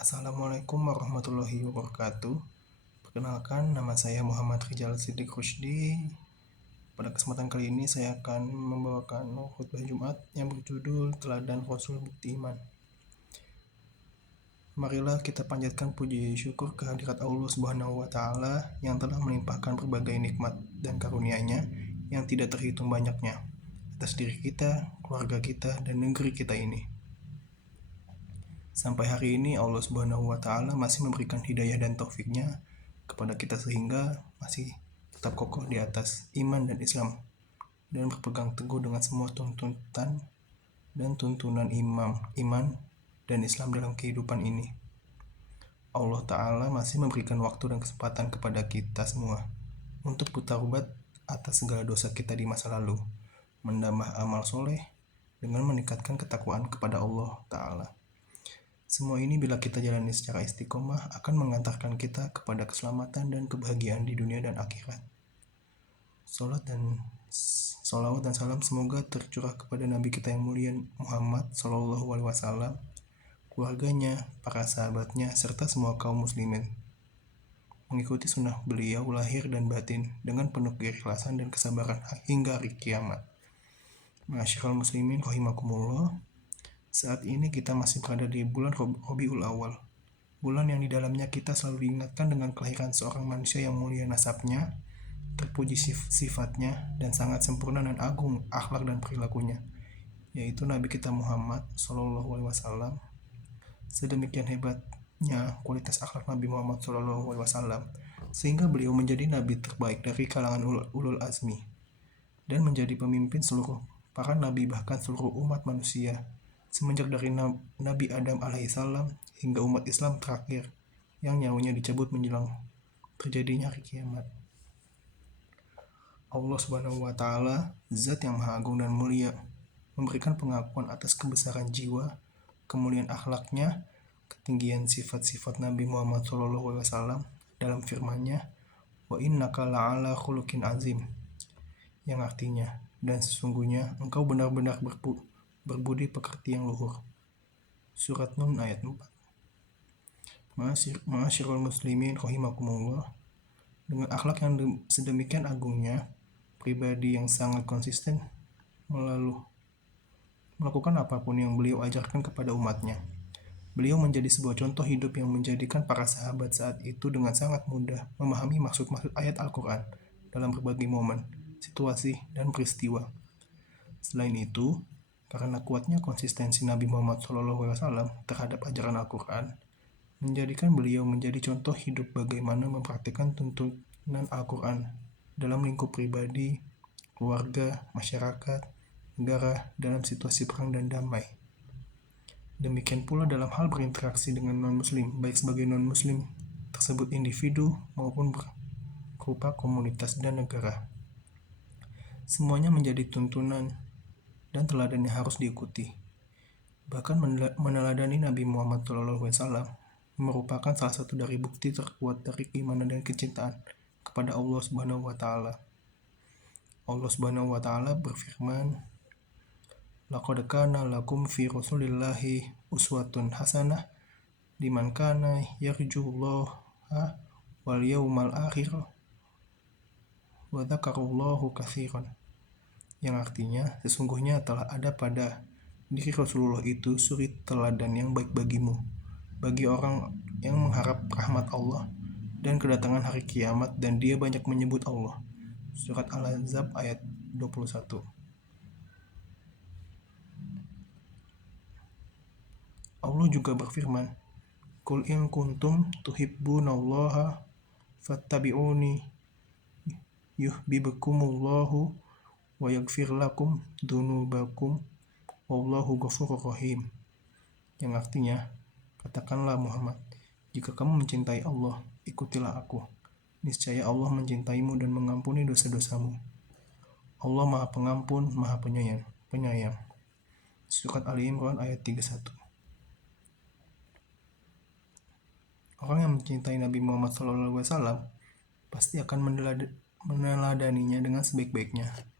Assalamualaikum warahmatullahi wabarakatuh. Perkenalkan, nama saya Muhammad Rijal Siddiq Rushdi. Pada kesempatan kali ini saya akan membawakan khutbah Jumat yang berjudul Teladan Rasul Bukti Iman. Marilah kita panjatkan puji syukur kehadirat Allah Subhanahu wa Ta'ala yang telah melimpahkan berbagai nikmat dan karunia-Nya yang tidak terhitung banyaknya atas diri kita, keluarga kita, dan negeri kita ini. Sampai hari ini Allah Subhanahu wa Ta'ala masih memberikan hidayah dan taufiknya kepada kita sehingga masih tetap kokoh di atas iman dan Islam dan berpegang teguh dengan semua tuntutan dan tuntunan iman dan Islam dalam kehidupan ini. Allah Ta'ala masih memberikan waktu dan kesempatan kepada kita semua untuk bertaubat atas segala dosa kita di masa lalu, menambah amal soleh dengan meningkatkan ketakwaan kepada Allah Ta'ala. Semua ini bila kita jalani secara istiqomah akan mengantarkan kita kepada keselamatan dan kebahagiaan di dunia dan akhirat. Salawat dan salam semoga tercurah kepada Nabi kita yang mulia Muhammad SAW, keluarganya, para sahabatnya, serta semua kaum muslimin. Mengikuti sunnah beliau lahir dan batin dengan penuh keikhlasan dan kesabaran hingga hari kiamat. Ma'asyiral muslimin rahimakumullah. Saat ini kita masih berada di bulan Rabiul Awal, bulan yang di dalamnya kita selalu diingatkan dengan kelahiran seorang manusia yang mulia nasabnya, terpuji sifatnya, dan sangat sempurna dan agung akhlak dan perilakunya, yaitu Nabi kita Muhammad SAW. Sedemikian hebatnya kualitas akhlak Nabi Muhammad SAW, sehingga beliau menjadi Nabi terbaik dari kalangan ulul azmi, dan menjadi pemimpin seluruh para Nabi bahkan seluruh umat manusia, semenjak dari Nabi Adam alaihissalam hingga umat Islam terakhir yang nyawanya dicabut menjelang terjadinya hari kiamat. Allah Subhanahu wa Ta'ala, Zat yang Maha Agung dan Mulia, memberikan pengakuan atas kebesaran jiwa, kemuliaan akhlaknya, ketinggian sifat-sifat Nabi Muhammad SAW dalam firman-Nya, wa innaka la'ala khuluqin azim, yang artinya, dan sesungguhnya engkau benar-benar berbudi pekerti yang luhur. Surat Nun ayat 4. Ma'asyiral muslimin rahimakumullah. Dengan akhlak yang sedemikian agungnya, pribadi yang sangat konsisten melakukan apapun yang beliau ajarkan kepada umatnya. Beliau menjadi sebuah contoh hidup yang menjadikan para sahabat saat itu dengan sangat mudah memahami maksud-maksud ayat Al-Quran dalam berbagai momen, situasi, dan peristiwa. Selain itu, karena kuatnya konsistensi Nabi Muhammad SAW terhadap ajaran Al-Quran, menjadikan beliau menjadi contoh hidup bagaimana mempraktikkan tuntunan Al-Quran dalam lingkup pribadi, keluarga, masyarakat, negara, dalam situasi perang dan damai. Demikian pula dalam hal berinteraksi dengan non-muslim, baik sebagai non-muslim tersebut individu maupun berupa komunitas dan negara. Semuanya menjadi tuntunan dan teladan yang harus diikuti. Bahkan meneladani Nabi Muhammad SAW merupakan salah satu dari bukti terkuat dari keimanan dan kecintaan kepada Allah Subhanahu wa Ta'ala. Allah Subhanahu wa Ta'ala berfirman, laqad kana lakum fi Rasulillahi uswatun hasanah liman kana yarjullaha wal yawmal akhir wa dzakarallaha katsiran. Yang artinya, sesungguhnya telah ada pada diri Rasulullah itu suri teladan yang baik bagimu, bagi orang yang mengharap rahmat Allah dan kedatangan hari kiamat, dan dia banyak menyebut Allah. Surat Al-Ahzab ayat 21. Allah juga berfirman, Qul in kuntum tuhibbunallaha fattabi'uni yuhibbukumullahu wa yaghfir lakum dzunubakum wallahu ghafurur rahim. Yang artinya, katakanlah Muhammad, jika kamu mencintai Allah, ikutilah aku. Niscaya Allah mencintaimu dan mengampuni dosa-dosamu. Allah Maha Pengampun, Maha Penyayang. Surat Ali Imran ayat 31. Orang yang mencintai Nabi Muhammad SAW pasti akan meneladaninya dengan sebaik-baiknya.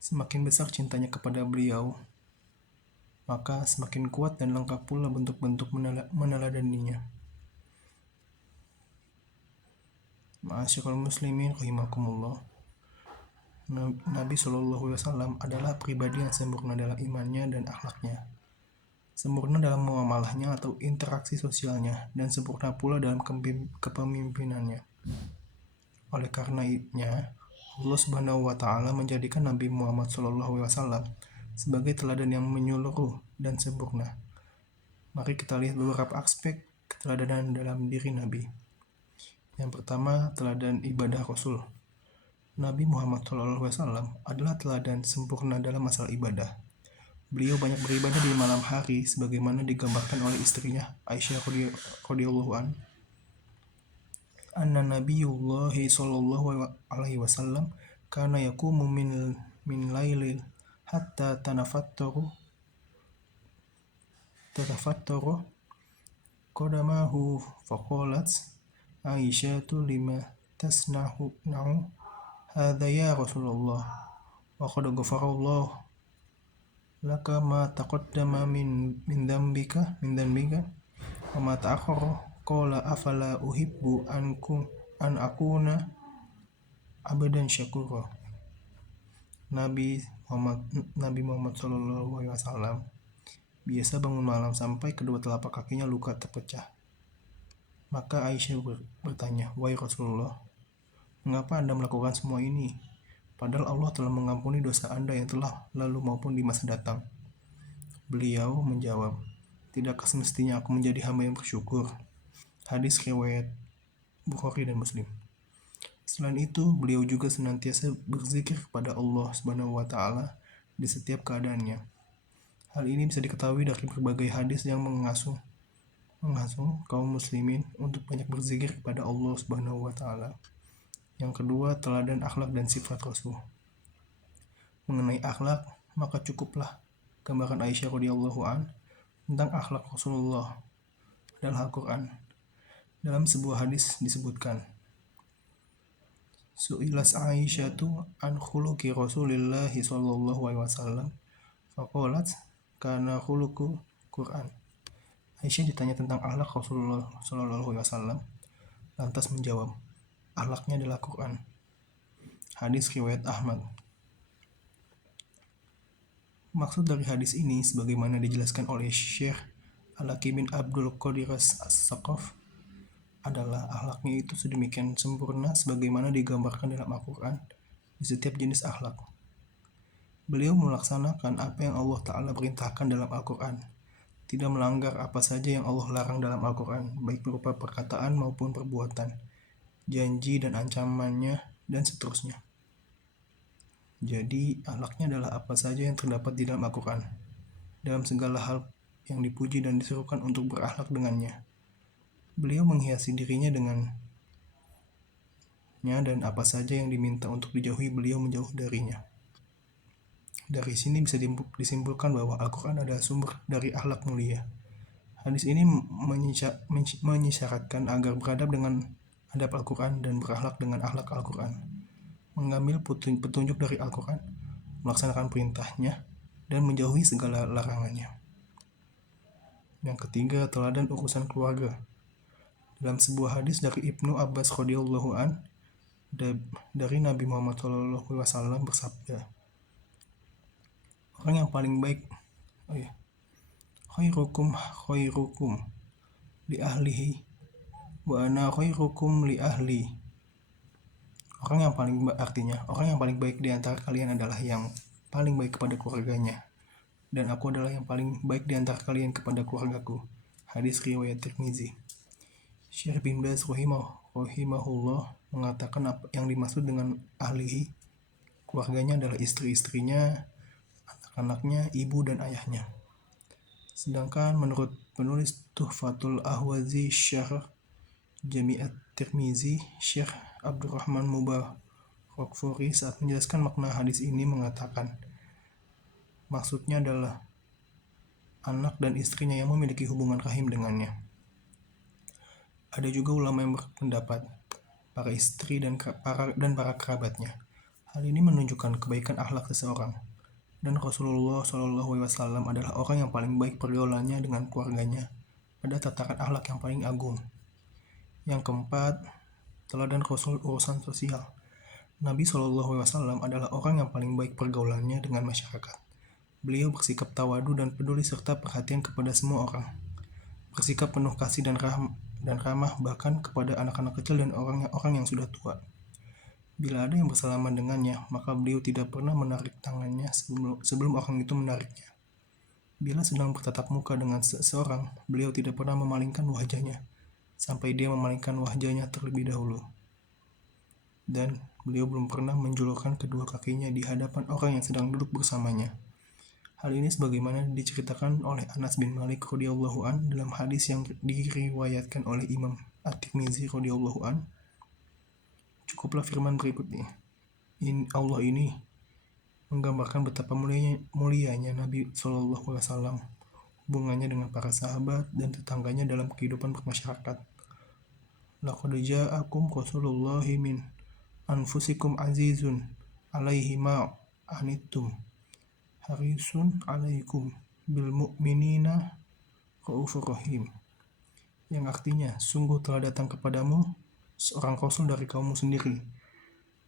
Semakin besar cintanya kepada beliau, maka semakin kuat dan lengkap pula bentuk-bentuk meneladaninya. Ma'asyiral muslimin rahimakumullah. Nabi SAW adalah pribadi yang sempurna dalam imannya dan akhlaknya, sempurna dalam muamalahnya atau interaksi sosialnya, dan sempurna pula dalam kepemimpinannya. Oleh karenanya, Allah Subhanahu wa Ta'ala menjadikan Nabi Muhammad SAW sebagai teladan yang menyeluruh dan sempurna. Mari kita lihat beberapa aspek keteladanan dalam diri Nabi. Yang pertama, teladan ibadah Rasul. Nabi Muhammad SAW adalah teladan sempurna dalam masalah ibadah. Beliau banyak beribadah di malam hari sebagaimana digambarkan oleh istrinya Aisyah radhiyallahu anha. Anna Nabiyullah sallallahu alaihi wasallam kana yaqumu min lailil hatta tanafattaru qadamahu faqalat Aisyatu lima tasnahu hadha ya Rasulullah wa qad ghafarallahu laka ma taqaddama min dhanbika wa ma ta'akhkhara. Qala afala uhibbu an akuna abdan syakura. Nabi Muhammad SAW biasa bangun malam sampai kedua telapak kakinya luka terpecah. Maka Aisyah bertanya, "Wahai Rasulullah, mengapa Anda melakukan semua ini? Padahal Allah telah mengampuni dosa Anda yang telah lalu maupun di masa datang." Beliau menjawab, "Tidakkah semestinya aku menjadi hamba yang bersyukur?" Hadis riwayat Bukhari dan Muslim. Selain itu, beliau juga senantiasa berzikir kepada Allah Subhanahu wa Ta'ala di setiap keadaannya. Hal ini bisa diketahui dari berbagai hadis yang mengasuh kaum muslimin untuk banyak berzikir kepada Allah Subhanahu wa Ta'ala. Yang kedua, teladan akhlak dan sifat Rasul. Mengenai akhlak, maka cukuplah gambaran Aisyah radhiyallahu anha tentang akhlak Rasulullah adalah Al-Quran. Dalam sebuah hadis disebutkan, Su'ilas Aisyatu an khuluqi Rasulillahi sallallahu alaihi wasallam faqalat kana khuluqu Quran. Aisyah ditanya tentang akhlak Rasulullah sallallahu alaihi wasallam, lantas menjawab, akhlaknya adalah Quran. Hadis riwayat Ahmad. Maksud dari hadis ini sebagaimana dijelaskan oleh Syekh Al-Hakim bin Abdul Qadir As-Saqaf adalah akhlaknya itu sedemikian sempurna sebagaimana digambarkan dalam Al-Quran di setiap jenis akhlak. Beliau melaksanakan apa yang Allah Ta'ala perintahkan dalam Al-Quran, tidak melanggar apa saja yang Allah larang dalam Al-Quran, baik berupa perkataan maupun perbuatan, janji dan ancamannya, dan seterusnya. Jadi, akhlaknya adalah apa saja yang terdapat di dalam Al-Quran, dalam segala hal yang dipuji dan diserukan untuk berakhlak dengannya. Beliau menghiasi dirinya dengannya, dan apa saja yang diminta untuk dijauhi, beliau menjauh darinya. Dari sini bisa disimpulkan bahwa Al-Quran adalah sumber dari akhlak mulia. Hadis ini mengisyaratkan agar beradab dengan adab Al-Quran dan berakhlak dengan akhlak Al-Quran, mengambil petunjuk dari Al-Quran, melaksanakan perintahnya, dan menjauhi segala larangannya. Yang ketiga, teladan urusan keluarga. Dalam sebuah hadis dari Ibnu Abbas radhiyallahu an dari Nabi Muhammad SAW bersabda, orang yang paling baik khairukum li ahlihi wa ana khairukum li ahli. Orang yang paling baik di antara kalian adalah yang paling baik kepada keluarganya, dan aku adalah yang paling baik di antara kalian kepada keluargaku. Hadis riwayat Tirmizi. Syekh bin Baz rahimahullah mengatakan apa yang dimaksud dengan ahlihi, keluarganya adalah istri-istrinya, anak-anaknya, ibu dan ayahnya. Sedangkan menurut penulis Tuhfatul Ahwazi Syarh Jami'at Tirmizi, Syekh Abdurrahman Mubarakfuri saat menjelaskan makna hadis ini mengatakan, maksudnya adalah anak dan istrinya yang memiliki hubungan rahim dengannya. Ada juga ulama yang berpendapat para istri dan para kerabatnya. Hal ini menunjukkan kebaikan akhlak seseorang. Dan Rasulullah SAW adalah orang yang paling baik pergaulannya dengan keluarganya pada tataran akhlak yang paling agung. Yang keempat, teladan Rasul urusan sosial. Nabi SAW adalah orang yang paling baik pergaulannya dengan masyarakat. Beliau bersikap tawadu dan peduli serta perhatian kepada semua orang. Bersikap penuh kasih dan ramah bahkan kepada anak-anak kecil dan orang yang sudah tua. Bila ada yang bersalaman dengannya, maka beliau tidak pernah menarik tangannya sebelum orang itu menariknya. Bila sedang bertatap muka dengan seseorang, beliau tidak pernah memalingkan wajahnya, sampai dia memalingkan wajahnya terlebih dahulu. Dan beliau belum pernah menjulurkan kedua kakinya di hadapan orang yang sedang duduk bersamanya. Hal ini sebagaimana diceritakan oleh Anas bin Malik radhiyallahu an dalam hadis yang diriwayatkan oleh Imam At-Tirmizi radhiyallahu an. Cukuplah firman berikutnya. Allah ini menggambarkan betapa mulianya Nabi SAW, hubungannya dengan para sahabat dan tetangganya dalam kehidupan bermasyarakat. Laqad ja'akum Rasulullahi min anfusikum azizun alaihi ma anittum harisun alaikum bil mu'minina raufur rahim. Yang artinya, sungguh telah datang kepadamu seorang Rasul dari kaummu sendiri.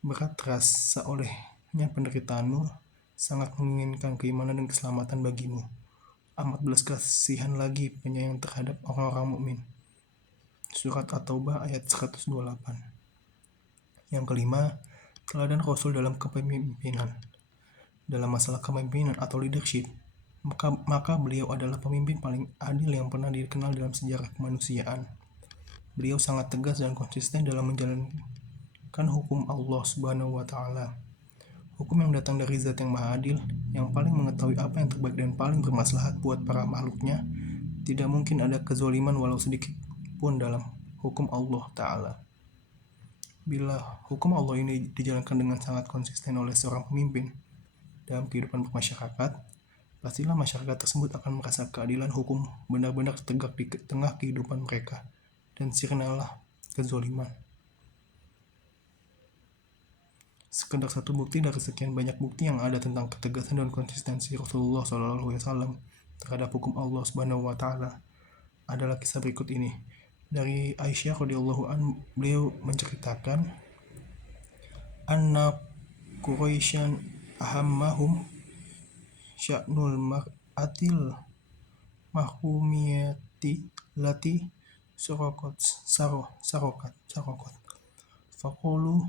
Berat terasa olehnya penderitaanmu, sangat menginginkan keimanan dan keselamatan bagimu. Amat belas kasihan lagi penyayang terhadap orang-orang mukmin. Surat At-Taubah ayat 128. Yang kelima, teladan Rasul dalam kepemimpinan. Dalam masalah kepemimpinan atau leadership, maka beliau adalah pemimpin paling adil yang pernah dikenal dalam sejarah kemanusiaan. Beliau sangat tegas dan konsisten dalam menjalankan hukum Allah Subhanahu wa Ta'ala. Hukum yang datang dari Zat yang Maha Adil, yang paling mengetahui apa yang terbaik dan paling bermaslahat buat para makhluknya. Tidak mungkin ada kezaliman walau sedikit pun dalam hukum Allah Ta'ala. Bila hukum Allah ini dijalankan dengan sangat konsisten oleh seorang pemimpin dalam kehidupan bermasyarakat, pastilah masyarakat tersebut akan merasa keadilan hukum benar-benar tegak di tengah kehidupan mereka, dan sirnalah kezaliman. Sekedar satu bukti dari sekian banyak bukti yang ada tentang ketegasan dan konsistensi Rasulullah SAW terhadap hukum Allah Subhanahu wa Ta'ala adalah kisah berikut ini. Dari Aisyah radhiyallahu an, beliau menceritakan anna Quraisyan ahammahum sya'nul mar'atil mahkumiyati lati sarokat faqulu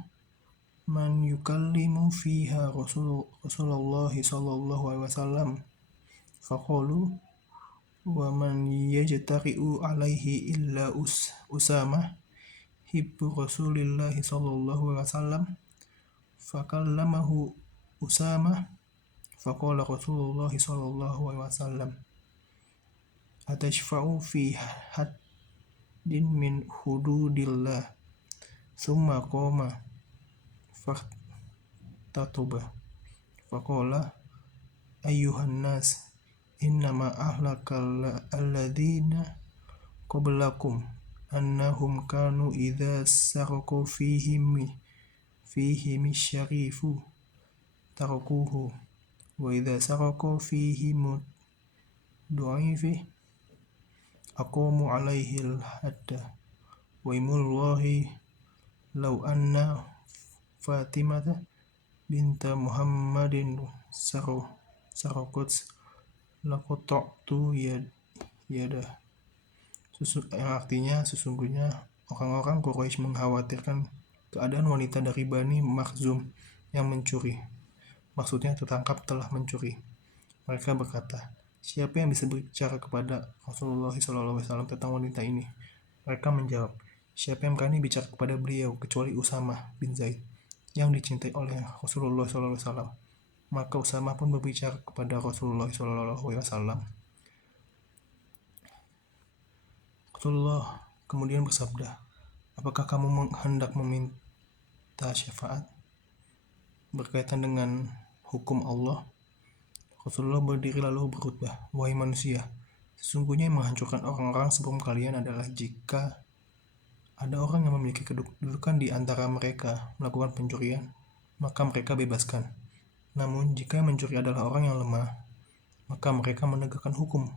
man yukallimu fiha Rasulullah sallallahu alaihi wasallam faqulu wa man yajtari'u alaihi illa Usama hibbu Rasulillah sallallahu alaihi wasallam fakallamahu Usama faqala Rasulullah sallallahu alaihi wasallam atashfa'u fi haddin min hududillah thumma qama fahtatuba faqala ayyuhan nas innama ahlakal alladhina qablakum annahum kanu idza saraku fihim syarifu tarakuhu wa idza saraku fihim du'ifi aqamu alaihi al-hadda wa imullahi law anna Fatimah binta Muhammadin sarakut laqata'tu yadah. Yang artinya sesungguhnya orang-orang Quraisy mengkhawatirkan keadaan wanita dari Bani Makhzum yang mencuri. Maksudnya tertangkap telah mencuri. Mereka berkata, siapa yang bisa berbicara kepada Rasulullah SAW tentang wanita ini? Mereka menjawab, siapa yang berani bicara kepada beliau kecuali Usamah bin Zaid yang dicintai oleh Rasulullah SAW. Maka Usamah pun berbicara kepada Rasulullah SAW. Rasulullah kemudian bersabda, apakah kamu hendak meminta syafaat berkaitan dengan hukum Allah? Rasulullah berdiri lalu berkhutbah, wahai manusia, sesungguhnya yang menghancurkan orang-orang sebelum kalian adalah jika ada orang yang memiliki kedudukan di antara mereka melakukan pencurian, maka mereka bebaskan. Namun, jika yang mencuri adalah orang yang lemah, maka mereka menegakkan hukum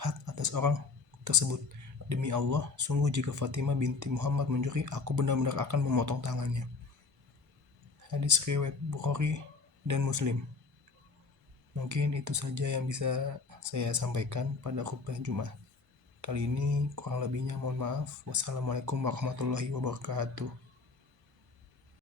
had atas orang tersebut. Demi Allah, sungguh jika Fatimah binti Muhammad mencuri, aku benar-benar akan memotong tangannya. Hadis riwayat Bukhari dan Muslim. Mungkin itu saja yang bisa saya sampaikan pada khutbah Jumat kali ini. Kurang lebihnya mohon maaf. Wassalamualaikum warahmatullahi wabarakatuh.